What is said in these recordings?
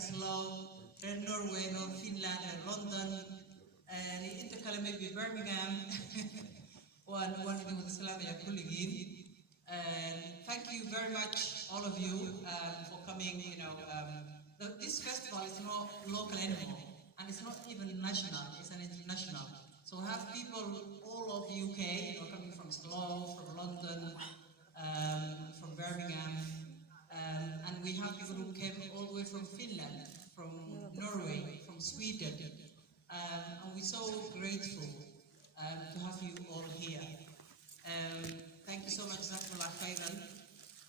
Slough, Norway, Finland, London, and maybe Birmingham. one with Islam and thank you very much, all of you, for coming. This festival is not local anymore, and it's not even national, it's an international. So we have people all over UK, coming from Slough, from London, from Birmingham, and we have people who came all the way from Finland, from Norway, from Sweden, and we're so grateful to have you all here. Thank you so much, Jazakallah Khairan,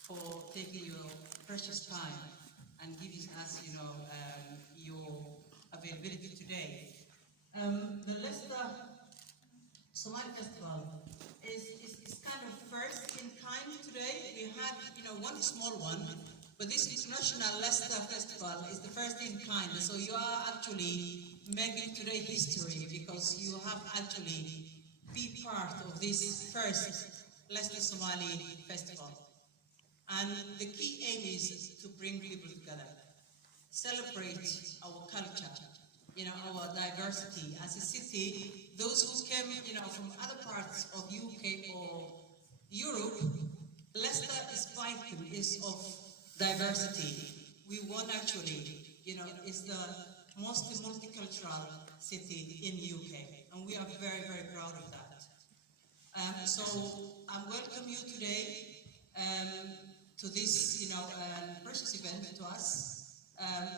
for taking your precious time and giving us, your availability today. The Leicester Somali Festival is kind of first in kind today. We had, one small one, but this international Leicester Festival is the first in kind. So you are actually making today history because you have actually been part of this first Leicester Somali Festival. And the key aim is to bring people together, celebrate our culture, our diversity as a city. Those who came, from other parts of UK or Europe, Leicester is vital, is of diversity. We want actually, is the most multicultural city in UK, and we are very, very proud of that. So I'm welcome you today to this, precious event to us.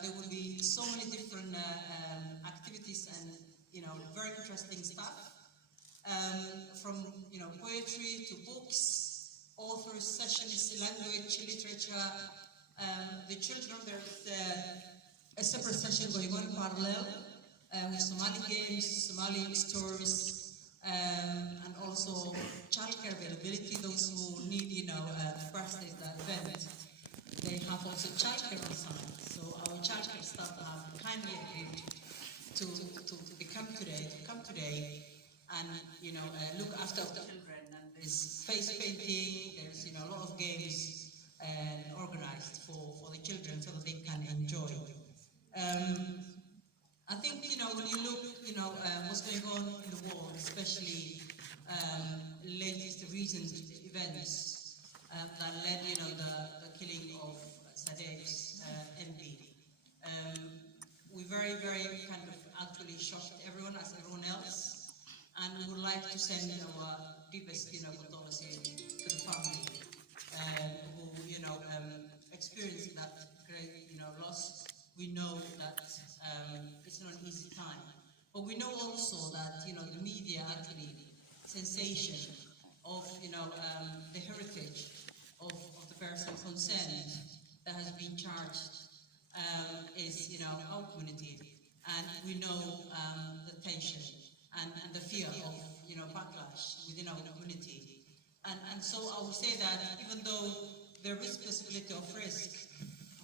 There will be so many different activities and, very interesting stuff. From, poetry to books, authors, sessions, language, literature. The children, there's a separate session going on in parallel with Somali games, Somali stories, and also childcare availability. Those who need, to participate in that event, they have also childcare on site. So our childcare staff have kindly agreed to come today, and look after the children. And there's face painting. There's a lot of games organized for the children so that they can enjoy. I think when you look what's going on in the world, especially latest recent events that led the killing of Sadeg's MP. We're very, very kind of actually shocked everyone as everyone else, and we would like to send our deepest condolences to the family who experienced that great loss. We know that it's not an easy time, but we know also that the media actually sensation of the heritage of the person concerned that has been charged is our community, and we know the tension and the fear of backlash within our community, and so I would say that even though there is possibility of risk,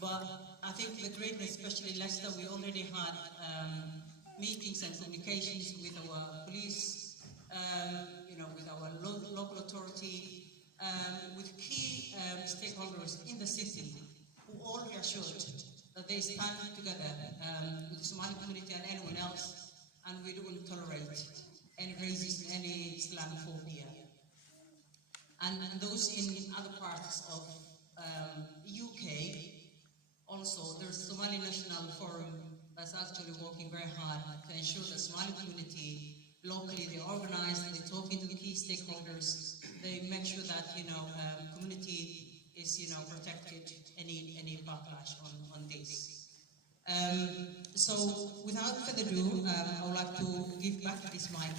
but I think the greatness, especially Leicester, we already had meetings and communications with our police, with our local authority, with key stakeholders in the city, who all reassured that they stand together with the Somali community and anyone else, and we don't tolerate any racism, any Islamophobia. And those in other parts of UK, also there's Somali National Forum that's actually working very hard to ensure the Somali community locally, they organize, they talk to the key stakeholders, they make sure that community is protected any backlash on this. So without further ado, I would like to give back this mic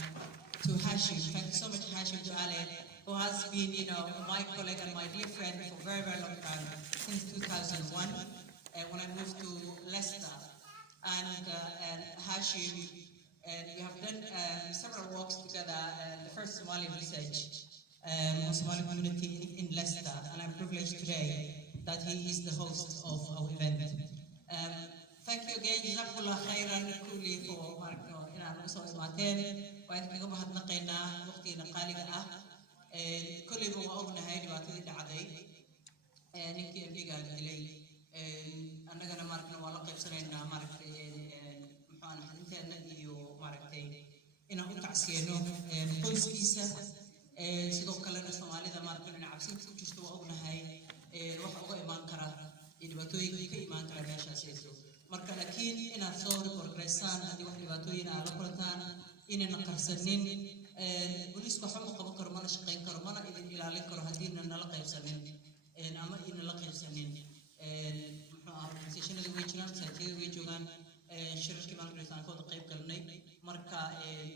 to Hashim. Thank you so much, Hashim Jaleh, who has been my colleague and my dear friend for a very, very long time, since 2001, when I moved to Leicester. And Hashim, we have done several works together, the first Somali research on Somali community in Leicester, and I'm privileged today that he is the host of our event. Thank you again, Jazakallah Khairan Kuli for inaan soo imaateen, waa idinkaga mahadnaqaynaa waqtigiina qaaliga ah. Kollayba waa ognahay dhibaatadii dhacday ninkii MPga dilay, annagana waa la qaybsanaynaa tacsiyeeno qoyskiisa sidoo kalena Soomaalida markan cabsi ku jirto waa ognahay waxa uga imaan kara dhibaatooyin ka imaan kara meeshaas marka laakiin inaad soo reportreysaan haddii wax dhibaatooyin aad la kulantaan inayna qarsanin booliisku waxa uu qaban karo mana shaqayn karo mana idin ilaalin karo haddii nala qaybsanin ama in la qaybsanin muxuu ahaa organisationada way jiraan saatiyada way joogaan shirarkii maalgelinta aan qayb galnay marka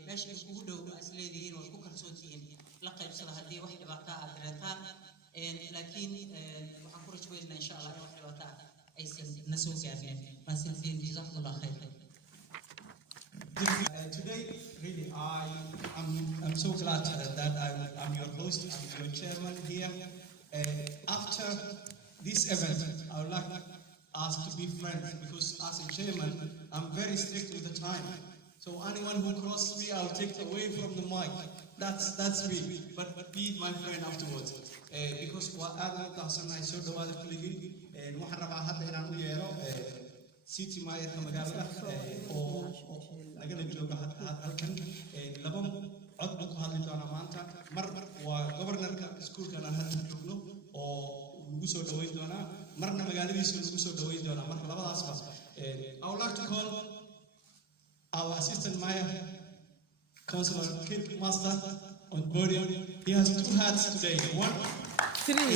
meesha ugu dhow is leedihiin oo ku kalsoon tihiin la qaybsada haddii wax dhibaato ah dareetaan laakiin waxaan ku rajaynaynaa insha Allah in wax dhibaato ah aysan na soo gaarin maasantiin jazakumullah khayr. Today, really, I'm so glad that I'm your host, I'm your chairman here. After this event, I would like us to be friends because as a chairman, I'm very strict with the time. So anyone who crosses me, I'll take away from the mic. That's me. But be my friend afterwards. Because what Adam Dawson I showed the other colleague and Muharraba had the city mayor magaalada oo lagala joogo halkan laba cod ku hadli doona maanta mar waa governorka iskuulkana hadda joogno oo lagu soo dhaweyn doona marna magaaladiisa lagu soo dhaweyn doona marka labadaasba I would like to call our assistant mayor councillor Kip Master on podium. He has two hats today. One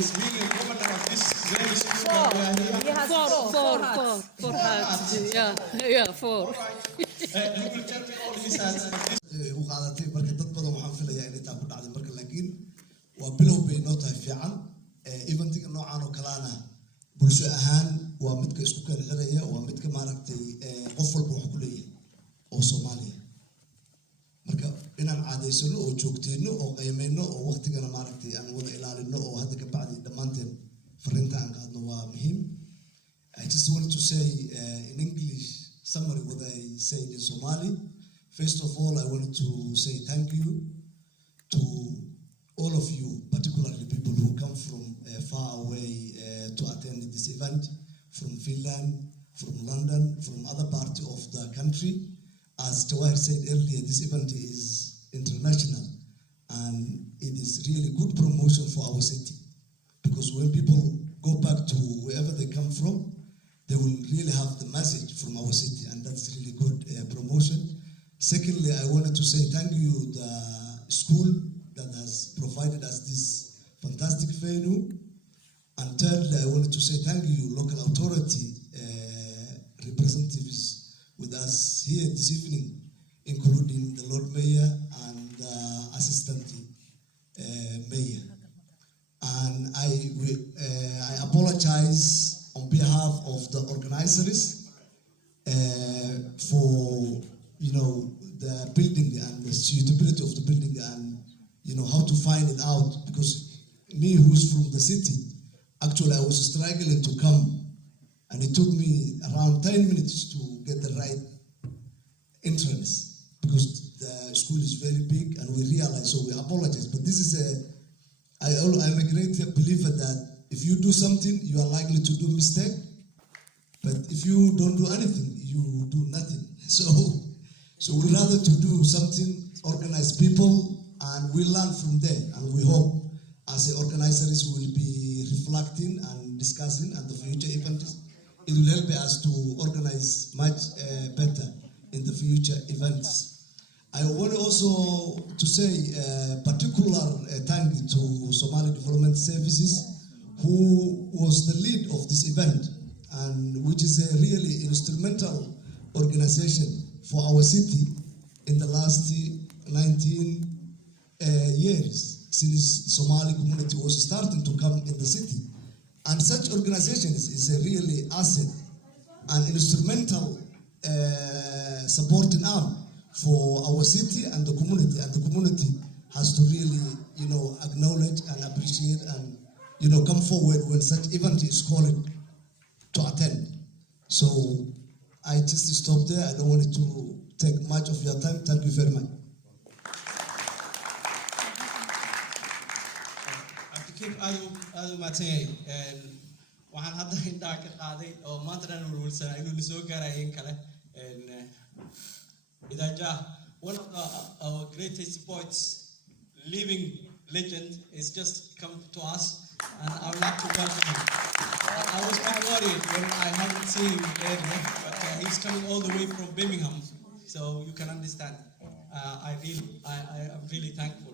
is being a governor of this very school. He has four hats. Yeah, four. You will tell me all his hats. وقعدتي marka dad badan waxaan filayaa inay taa ku dhacday marka laakiin waa bilow bay noo tahay fiican eventiga noocan oo kalaana bulsho ahaan waa midka isku kala xiraya waa midka maaragtay qof walba wax ku leeyahay oo Soomaaliya marka inaan caadaysano oo joogteeno oo qiimeeno oo waqtigana maaragtay aan wada ilaalino oo hadda ka bacdi dhamaanteen fariinta aan qaadno waa muhiim. I just want to say in English summary what I said in Somali. First of all, I wanted to say thank you to all of you, particularly people who come from far away to attend this event, from Finland, from London, from other parts of the country. As Tawar said earlier, this event is international and it is really good promotion for our city. Because when people go back to wherever they come from, they will really have the message from our city and that's really good promotion. Secondly, I wanted to say thank you the school that has provided us this fantastic venue. And thirdly, I wanted to say thank you local authority representatives with us here this evening, including the Lord Mayor and the Assistant Mayor. And I apologize on behalf of the organizers for the building and the suitability of the building and how to find it out, because me who's from the city, actually I was struggling to come and it took me around 10 minutes to get the right entrance because the school is very big and we realize, so we apologize. But this is I'm a great believer that if you do something, you are likely to do mistake. But if you don't do anything, you do nothing. So we rather to do something, organize people, and we learn from there. And we hope as the organizers will be reflecting and discussing at the future events. It will help us to organize much better in the future events. I want also to say particular thank you to Somali Development Services, who was the lead of this event, and which is a really instrumental organization for our city in the last 19 years since the Somali community was starting to come in the city. And such organizations is a really asset and instrumental supporting arm for our city and the community has to really, acknowledge and appreciate and, come forward when such event is called to attend. So I just stop there. I don't want it to take much of your time. Thank you very much. aad u maatay waxaan hadda indhaa ka qaaday oo maanta dhan warwarsanaa inuu soo gaarayeen kale idaaja one of our greatest poets, living legend, is just come to us, and I would like to welcome him. I was quite worried when I haven't seen him earlier, but he's coming all the way from Birmingham, so you can understand. I am really thankful.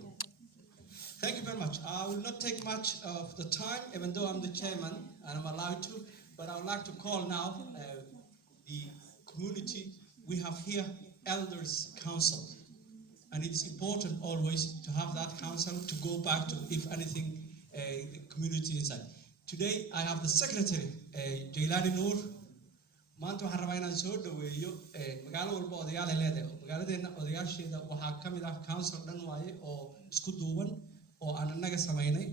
Thank you very much. I will not take much of the time, even though I'm the chairman and I'm allowed to, but I would like to call now the community. We have here Elders Council, and it's important always to have that council to go back to, if anything, the community inside. Today, I have the secretary, Jailani Noor. Maanta waxaan rabaa inaan soo dhaweeyo magaalo walba odayaal ay leedahay. Magaaladeena odayaasheeda waxaa ka mid ah council dhan waaye oo isku duuban oo aan annaga samaynay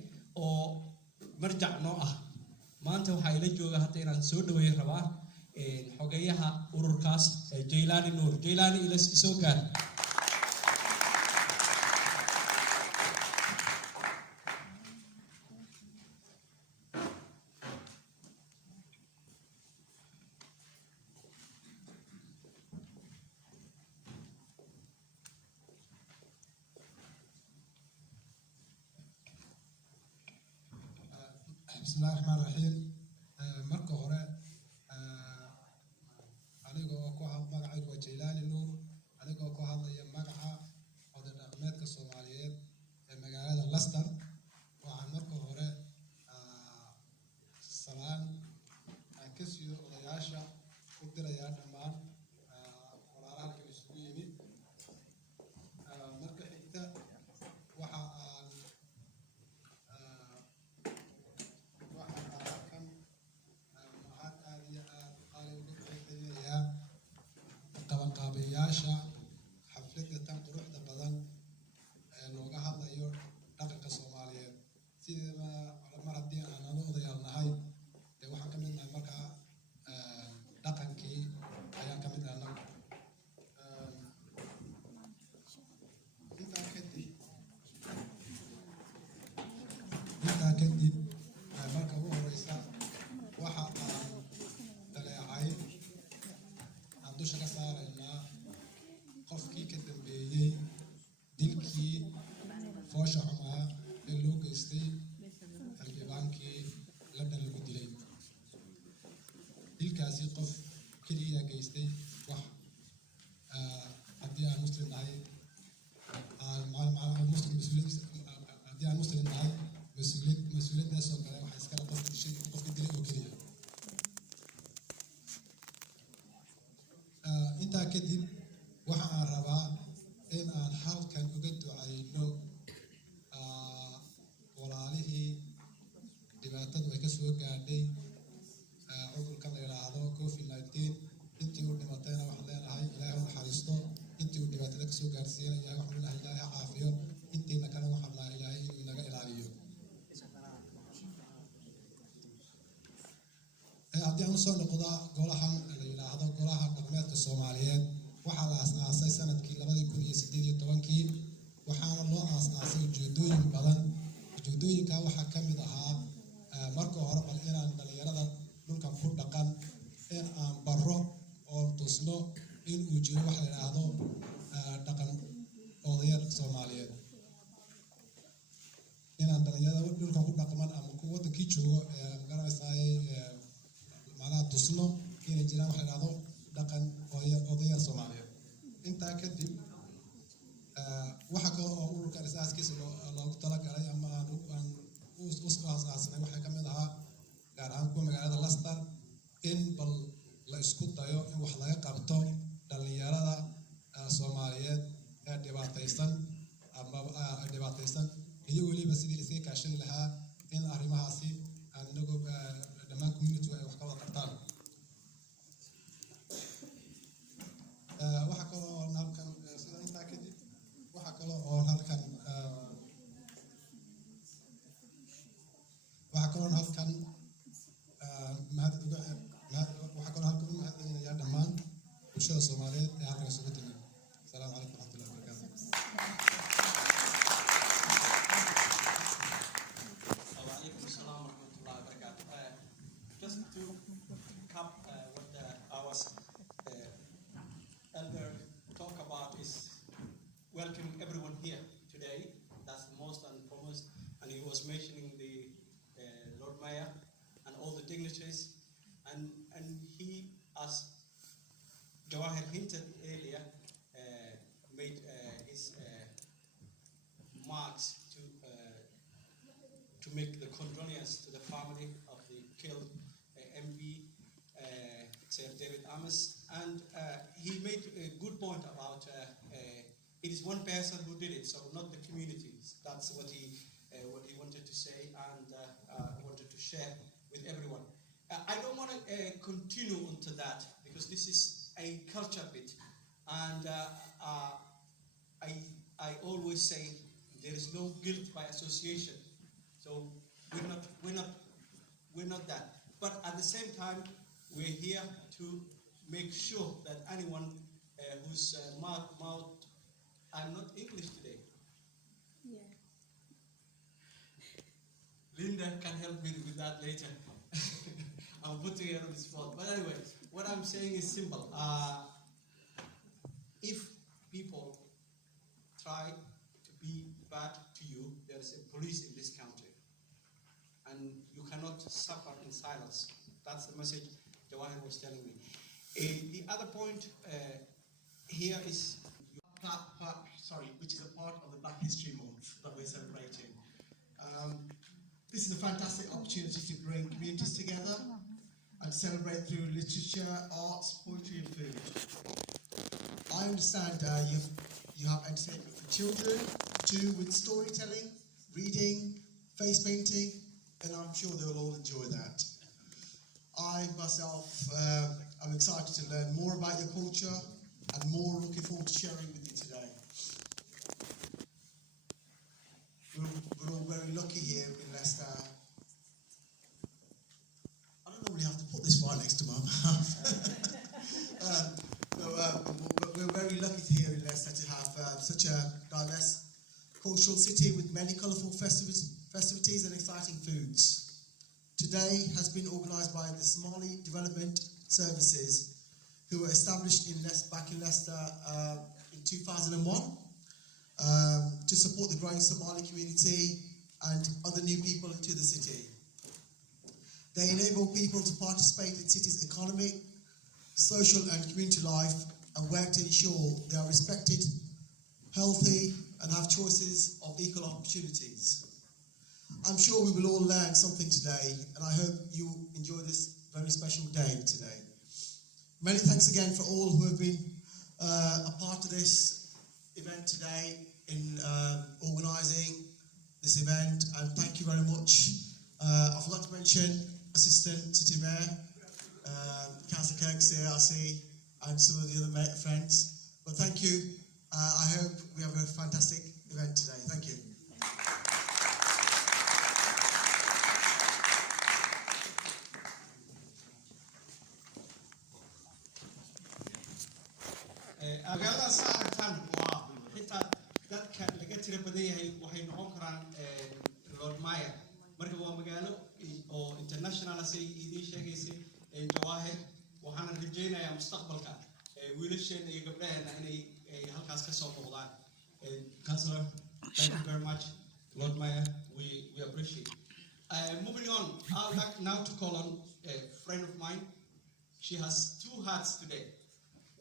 oo marjac noo ah. Maanta waxaa ila jooga hadda inaan soo dhaweeyo rabaa xogeyaha ururkaas Jailani Noor. Jailani ila soo gaar. بسم الله الرحمن الرحيم marka hore anigoo ku magacaygu waa Jailani Noor anigoo ku hadlaya magaca oday dhaqameedka Soomaaliyeed ee magaalada Leicester waxaan marka hore salaan ka siiyo odayaasha u diraya dhammaan walaalaha isugu yimid marka xigta waxa qabanqaabiyaasha xafladda tan quruxda badan ee looga hadlayo dhaqanka Soomaaliyeed sidaba mar haddii aan anu odayaal nahay dee waxaan ka mid nahay markaa dhaqankii ayaan ka mid nahay intaa kadib marka ugu horeysa waxa aan daleecay dusha ka saaraynaa qofkii ka dambeeyey dilkii foosha xumaa ee loo geystay xildhibaankii London lagu dilay. Dilkaasi qof keliya geystay wax haddii aan muslim nahay haddii aan muslim nahay mas-uuliyaddaas oo kale waxaa iskala qofka dilay oo keliya. intaa kadib waxa aan rabaa in aan halkan uga ducayno walaalihii dhibaatadu ay ka soo gaadhay cudurka la yidhaahdo COVID-19 intii uu dhimatayna waxaan leenahay ilaahay u naxariisto intii uu dhibaatada ka soo gaarsiinaya waxaan leenahay ilaahay ha caafiyo intiina kale waxaan leenahay ilaahay inuu inaga ilaaliyo. haddii aan usoo noqdo golahan la yidhaahdo golaha dhaqameedka Soomaaliyeed waxaa la aasaasay sanadkii 2018 waxaana loo aasaasay ujeedooyin badan. ujeedooyinka waxaa ka mid ahaa marka hore bal inaan dhalinyarada dhulkan ku dhaqan in aan baro oo tusno in uu jiro wax la yidhaahdo dhaqan odayaal Soomaaliyeed inaan dhalinyarada dhulkan ku dhaqman ama kuwa wadankii joogo magaranaysaay macnaha tusno inay jiraan wax la yidhaahdo dhaqan odayaal Soomaaliyeed. intaa kadib waxa kale oo ururka asaaskiisa loogu talagalay ama aan u aasaasnay waxaa ka mid ahaa gaar ahaan kuwa magaalada Leicester in bal la isku dayo in wax laga qabto dhalinyarada Soomaaliyeed ee dhibaataysan iyo weliba sidii iska kaashan lahaa in arrimahaasi anagu dhammaan community ay wax ka wada qabtaan. waxa kale oo halkan sida intaa kadib waxa kale oo halkan mahadcelinayaa dhammaan bulshada Soomaaliyeed ee halkan isugu timid. Asalaamu calaykum waraxmatullahi wabarakaatu. Just to cap what our elder talk about is Jawahir hinted earlier, made his marks to make the condolence to the family of the killed MP, Sir David Amos, and he made a good point about it is one person who did it, so not the community. That's what he wanted to say and wanted to share with everyone. I don't want to continue onto that because this is a culture bit, and I always say there is no guilt by association. So we're not that. But at the same time, we're here to make sure that anyone whose mouth, I'm not English today. Yeah. Linda can help me with that later. I'm putting her on the spot. But anyway, what I'm saying is simple. If people try to be bad to you, there is a police in this country. And you cannot suffer in silence. That's the message Jawahir was telling me. The other point here is, which is a part of the Black History Month that we're celebrating. This is a fantastic opportunity to bring communities together and celebrate through literature, arts, poetry and food. I understand you have entertainment for children, too, with storytelling, reading, face painting, and I'm sure they'll all enjoy that. I myself am excited to learn more about your culture and more looking forward to sharing with you today. We're all very lucky here in Leicester. I don't normally have to put this right next to my mouth. We're very lucky here in Leicester to have such a diverse cultural city with many colourful festivities and exciting foods. Today has been organised by the Somali Development Services, who were established back in Leicester in 2001 to support the growing Somali community and other new people into the city. They enable people to participate in the city's economic, social and community life and work to ensure they are respected, healthy and have choices of equal opportunities. I'm sure we will all learn something today, and I hope you enjoy this very special day today. Many thanks again for all who have been a part of this event today in organising this event, and thank you very much. I forgot to mention Assistant City Mayor, Councillor Kirk, CRC, and some of the other friends. But thank you. I hope we have a fantastic event today. Thank you. magaalada saarkan waa xitaa dadka laga tira badan yahay waxay noqon karaan Lord Mayor marka waa magaalo oo international say idin sheegaysay Jawahir waxaan rajaynayaa mustaqbalka wiilasheena iyo gabdhaheena inay halkaas ka soo noqdaan. Councillor, thank you very much. Lord Mayor, we appreciate. Moving on, I would like now to call on a friend of mine. She has two hats today.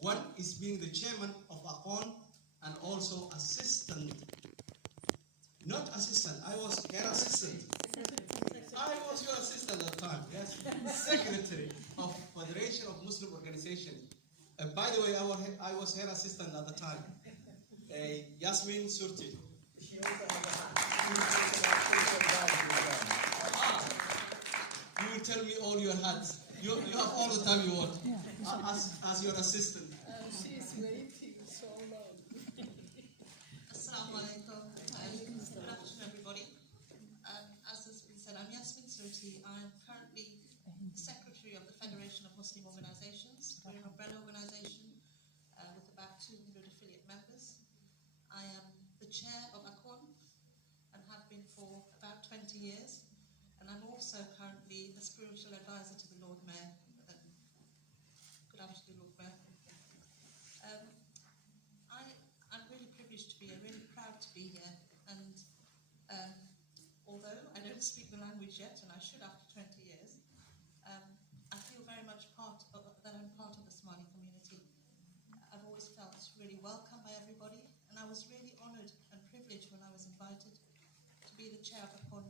One is being the chairman of ACON and also assistant. Not assistant, I was her assistant. I was your assistant at the time, yes. Secretary of Federation of Muslim Organization. By the way, I was her assistant at the time. Yasmin Surti. You will tell me all your hats. You have all the time you want as your assistant. She's waiting so long. Assalamu alaikum. Good afternoon, everybody. As has been said, I'm Yasmin Surti. I'm currently the Secretary of the Federation of Muslim Organizations. We're an umbrella organization with about 200 affiliate members. I am the chair of ACON and have been for about 20 years. And I'm also currently the spiritual advisor to the Lord Mayor. Good afternoon, Lord Mayor. I'm really privileged to be here, really proud to be here. And although I don't speak the language yet, and I should after 20 years, I feel very much that I'm part of the Somali community. really welcomed by everybody, and I was really honoured and privileged when I was invited to be the chair of ACON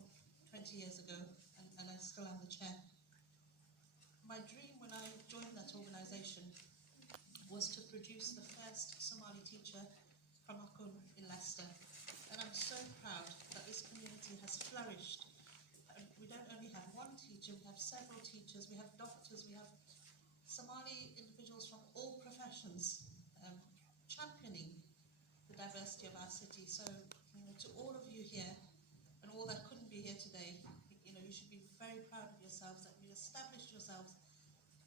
20 years ago, and I still am the chair. My dream when I joined that organisation was to produce the first Somali teacher from ACON in Leicester, and I'm so proud that this community has flourished. We don't only have one teacher, we have several teachers, we have doctors, we have Somali individuals from all professions championing the diversity of our city. So, to all of you here, and all that couldn't be here today, you should be very proud of yourselves that you established yourselves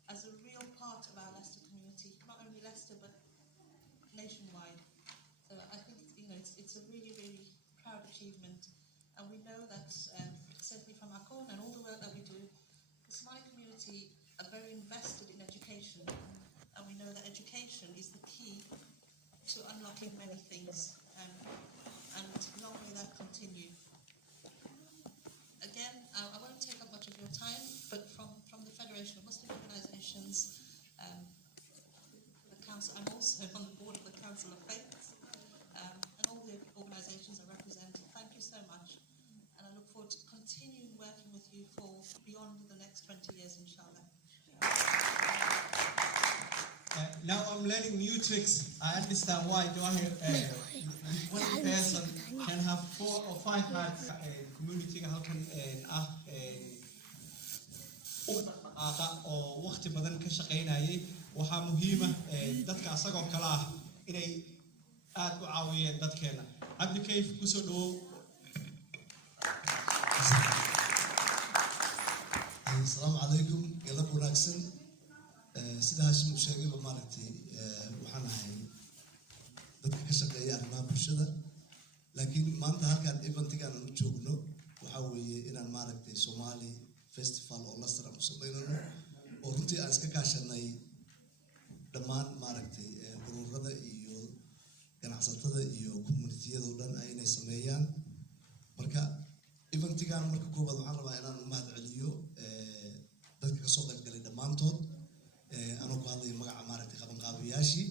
as a real part of our Leicester community, not only Leicester but nationwide. So I think it's a really, really proud achievement, and we know that certainly from ACON and all the work that we do, the Somali community are very invested in education, and we know that education is the key to unlocking many things, and long may that continue. Again, I won't take up much of your time, but from the Federation of Muslim Organisations, the Council, I'm also on the board of the Council of Faiths, and all the organisations are represented. Thank you so much, and I look forward to continuing working with you for beyond the next 20 years, inshallah. Now I'm learning new tricks. I understand why one person can have 4 or 5 hats. Community halkan oo waqti badan ka shaqeynayay waxaa muhiim ah dadka asagoo kala ah inay aad u caawiyeen dadkeena. Cabdi Kayf kusoo dhawow. Assalamu alaikum, galab wanaagsan. Sida Hashim sheegay maaragtay waxaan ahay dadka ka shaqeeya arrimaha bulshada, laakiin maanta halkaan eventigan aan u joogno waxa weeye inaan maaragtay Somali festival oo Leicester aan ku sameynayno oo runtii aan iska kaashanay dhammaan maaragtay ururada iyo ganacsatada iyo community-yada oo dhan ay inay sameeyaan. Marka eventigan marka koobaad waxaan rabaa inaan u mahadceliyo dadka ka soo qayb galay dhammaantood, anoo ku hadlayo magaca maaragtay qabanqaabiyaashii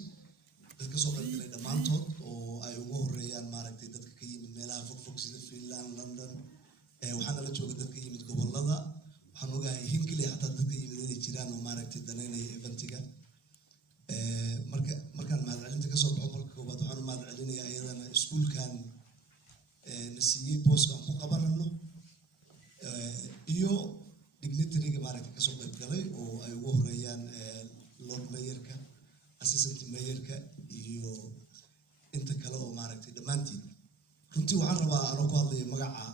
dadka soo qayb galay dhammaantood oo ay ugu horeeyaan maaragtay dadka ka yimid meelaha fogfog sida Finland, London, waxaana la jooga dadka yimid gobolada, waxaan ogahay Hinckley xataa dadka yimid inay jiraan oo maaragtay danaynaya eventiga. Markaan mahadcelinta kasoo baxo marka koobaad waxaan u mahadcelinayaa iyadana iskuulkan na siiyey booska aan ku qabanano iyo dignitariga maaragtay kasoo qayb galay oo ay ugu horeeyaan Lord Mayorka, Assistant Mayorka iyo inta kale oo maaragtay dhammaantiin. Runtii waxaan rabaa anoo ku hadlayo magaca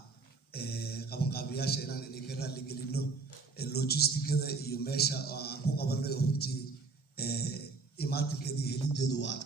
qabanqaabiyaasha inaan inay ka raali gelino logistikada iyo meesha aan ku qabanay oo runtii imaatinkeedii helideedu waa